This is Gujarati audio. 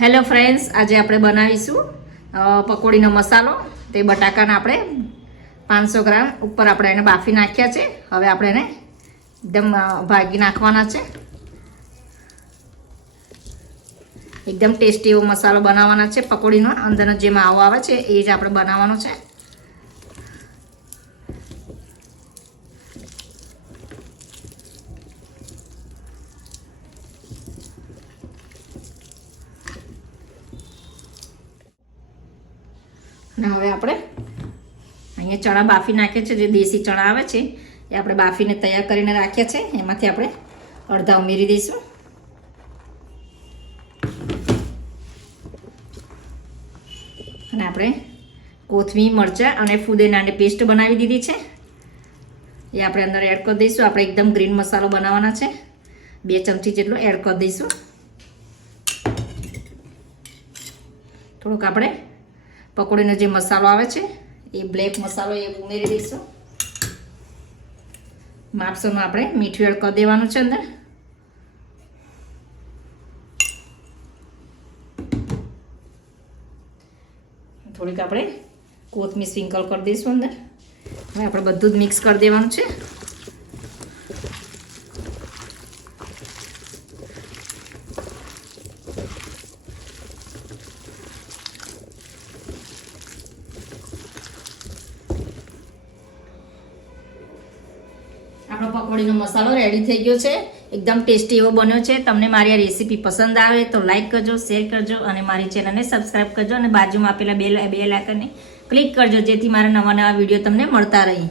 હેલો ફ્રેન્ડ્સ, આજે આપણે બનાવીશું પકોડીનો મસાલો. તે બટાકાના આપણે 500 ગ્રામ ઉપર આપણે એને બાફી નાખ્યા છે. હવે આપણે એને એકદમ ભાગી નાખવાના છે. એકદમ ટેસ્ટી એવો મસાલો બનાવવાનો છે. પકોડીનો અંદરનો જે માવો આવે છે એ જ આપણે બનાવવાનો છે. અને હવે આપણે અહીંયા ચણા બાફી નાખ્યા છે. જે દેશી ચણા આવે છે એ આપણે બાફીને તૈયાર કરીને રાખ્યા છે. એમાંથી આપણે અડધા ઉમેરી દઈશું. અને આપણે કોથમીર, મરચાં અને ફુદીનાની પેસ્ટ બનાવી દીધી છે. એ આપણે અંદર એડ કરી દઈશું. આપણે એકદમ ગ્રીન મસાલો બનાવવાના છે. 2 ચમચી જેટલો એડ કરી દઈશું. થોડુંક આપણે પકોડીનો જે મસાલો આવે છે એ બ્લેક મસાલો એ ઉમેરી દઈશું. માપસરનું આપણે મીઠું એડ કરી દેવાનું છે અંદર. થોડીક આપણે કોથમીર સ્પ્રિંકલ કરી દઈશું અંદર. હવે આપણે બધું જ મિક્સ કરી દેવાનું છે. આપણો પકોડીનો મસાલો રેડી થઈ ગયો છે. એકદમ ટેસ્ટી એવો બન્યો છે. તમને મારી આ રેસીપી પસંદ આવે તો લાઈક કરજો, શેર કરજો અને મારી ચેનલને સબસ્ક્રાઈબ કરજો અને બાજુમાં આપેલા બેલ આઇકનને ક્લિક કરજો, જેથી મારા નવા વિડીયો તમને મળતા રહે.